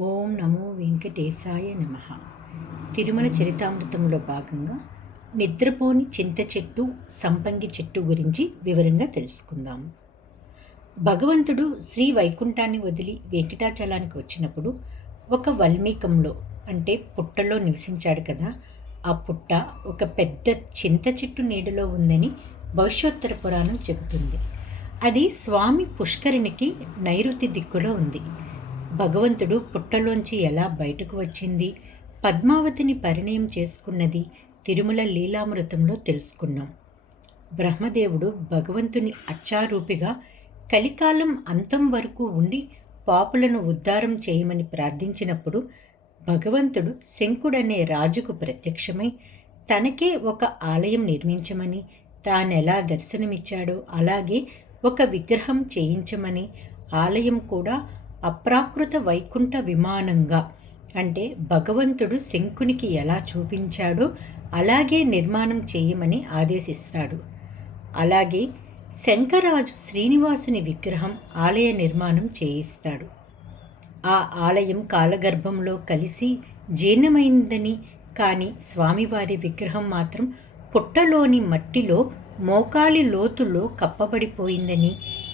ఓం నమో వెంకటేశాయ నమ. తిరుమల చరితామృతంలో భాగంగా నిద్రపోని చింత చెట్టు సంపంగి చెట్టు గురించి వివరంగా తెలుసుకుందాము భగవంతుడు శ్రీ వైకుంఠాన్ని వదిలి వెంకటాచలానికి వచ్చినప్పుడు ఒక వల్మీకంలో అంటే పుట్టలో నివసించాడు కదా ఆ పుట్ట ఒక పెద్ద చింత చెట్టు నీడలో ఉందని భవిష్యోత్తర పురాణం చెబుతుంది. అది స్వామి పుష్కరిణికి నైరుతి దిక్కులో ఉంది. భగవంతుడు పుట్టలోంచి ఎలా బయటకు వచ్చింది? పద్మావతిని పరిణయం చేసుకున్నది తిరుమల లీలామృతంలో తెలుసుకున్నాం. బ్రహ్మదేవుడు భగవంతుని అచ్చారూపిగా కలికాలం అంతం వరకు ఉండి పాపులను ఉద్ధారం చేయమని ప్రార్థించినప్పుడు భగవంతుడు శంకుడనే రాజుకు ప్రత్యక్షమై తనకే ఒక ఆలయం నిర్మించమని తానెలా దర్శనమిచ్చాడో అలాగే ఒక విగ్రహం చేయించమని ఆలయం కూడా అప్రాకృత వైకుంఠ విమానంగా. అంటే భగవంతుడు శంకునికి ఎలా చూపించాడో అలాగే నిర్మాణం చేయమని ఆదేశిస్తాడు. అలాగే శంకరాజు శ్రీనివాసుని విగ్రహం ఆలయ నిర్మాణం చేయిస్తాడు. ఆ ఆలయం కాలగర్భంలో కలిసి జీర్ణమైందని కానీ స్వామివారి విగ్రహం మాత్రం పుట్టలోని మట్టిలో మోకాలి లోతులో కప్పబడిపోయిందని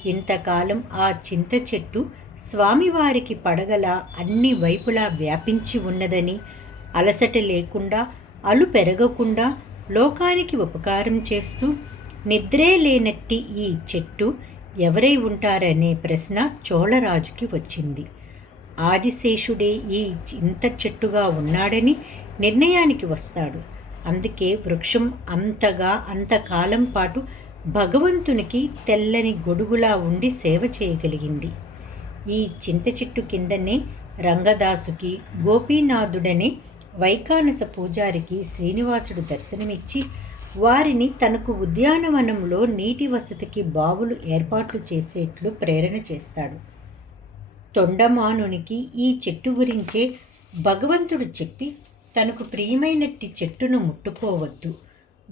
ఇంతకాలం ఆ చింత చెట్టు స్వామివారికి పడగల అన్ని వైపులా వ్యాపించి ఉన్నదని అలసట లేకుండా అలు పెరగకుండా లోకానికి ఉపకారం చేస్తూ నిద్రే లేనట్టి ఈ చెట్టు ఎవరై ఉంటారనే ప్రశ్న చోళరాజుకి వచ్చింది. ఆదిశేషుడే ఈ ఇంత చెట్టుగా ఉన్నాడని నిర్ణయానికి వస్తాడు. అందుకే వృక్షం అంతగా అంతకాలం పాటు భగవంతునికి తెల్లని గొడుగులా ఉండి సేవ చేయగలిగింది. ఈ చింత చెట్టు కిందనే రంగదాసుకి గోపీనాథుడనే వైకానస పూజారికి శ్రీనివాసుడు దర్శనమిచ్చి వారిని తనకు ఉద్యానవనంలో నీటి వసతికి బావులు ఏర్పాట్లు చేసేట్లు ప్రేరణ చేస్తాడు. తొండమానునికి ఈ చెట్టు గురించే భగవంతుడు చెప్పి తనకు ప్రియమైనట్టి చెట్టును ముట్టుకోవద్దు.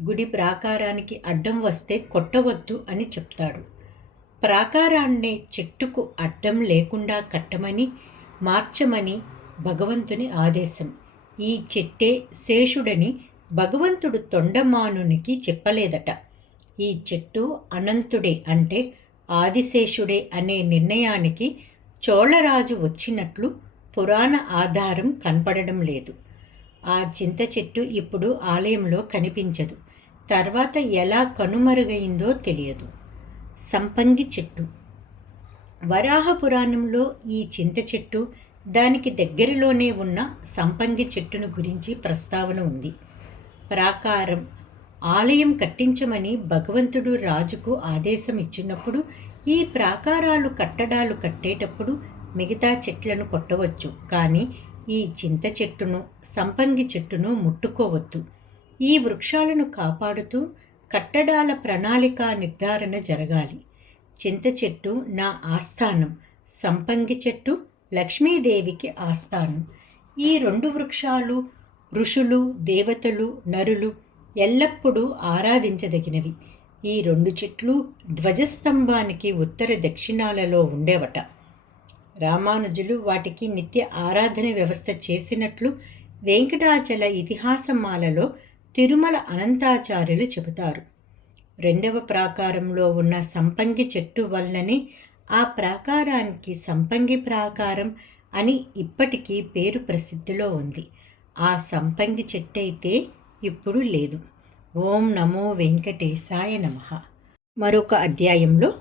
గుడి ప్రాకారానికి అడ్డం వస్తే కొట్టవద్దు అని చెప్తాడు. ప్రాకారాన్నే చెట్టుకు అడ్డం లేకుండా కట్టమని మార్చమని భగవంతుని ఆదేశం. ఈ చెట్టే శేషుడని భగవంతుడు తొండమానునికి చెప్పలేదట. ఈ చెట్టు అనంతుడే అంటే ఆదిశేషుడే అనే నిర్ణయానికి చోళరాజు వచ్చినట్లు పురాణ ఆధారం కనపడడం లేదు. ఆ చింత చెట్టు ఇప్పుడు ఆలయంలో కనిపించదు. తర్వాత ఎలా కనుమరుగైందో తెలియదు. సంపంగి చెట్టు. వరాహ పురాణంలో ఈ చింత చెట్టు దానికి దగ్గరలోనే ఉన్న సంపంగి చెట్టును గురించి ప్రస్తావన ఉంది. ప్రాకారం ఆలయం కట్టించమని భగవంతుడు రాజుకు ఆదేశం ఇచ్చినప్పుడు ఈ ప్రాకారాలు కట్టడాలు కట్టేటప్పుడు మిగతా చెట్లను కొట్టవచ్చు. కానీ ఈ చింత చెట్టును సంపంగి చెట్టును ముట్టుకోవద్దు. ఈ వృక్షాలను కాపాడుతూ కట్టడాల ప్రణాళిక నిర్ధారణ జరగాలి. చింత చెట్టు నా ఆస్థానం. సంపంగి చెట్టు లక్ష్మీదేవికి ఆస్థానం. ఈ రెండు వృక్షాలు ఋషులు దేవతలు నరులు ఎల్లప్పుడూ ఆరాధించదగినవి. ఈ రెండు చెట్లు ధ్వజస్తంభానికి ఉత్తర దక్షిణాలలో ఉండేవట. రామానుజులు వాటికి నిత్య ఆరాధన వ్యవస్థ చేసినట్లు వెంకటాచల ఇతిహాసమాలలో తిరుమల అనంతాచార్యులు చెబుతారు. రెండవ ప్రాకారంలో ఉన్న సంపంగి చెట్టు వల్లనే ఆ ప్రాకారానికి సంపంగి ప్రాకారం అని ఇప్పటికీ పేరు ప్రసిద్ధిలో ఉంది. ఆ సంపంగి చెట్టయితే ఇప్పుడు లేదు. ఓం నమో వెంకటేశాయ నమ. మరొక అధ్యాయంలో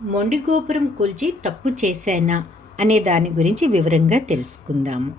మొండిగోపురం కూల్చి తప్పు చేశానా అనే దాని గురించి వివరంగా తెలుసుకుందాము.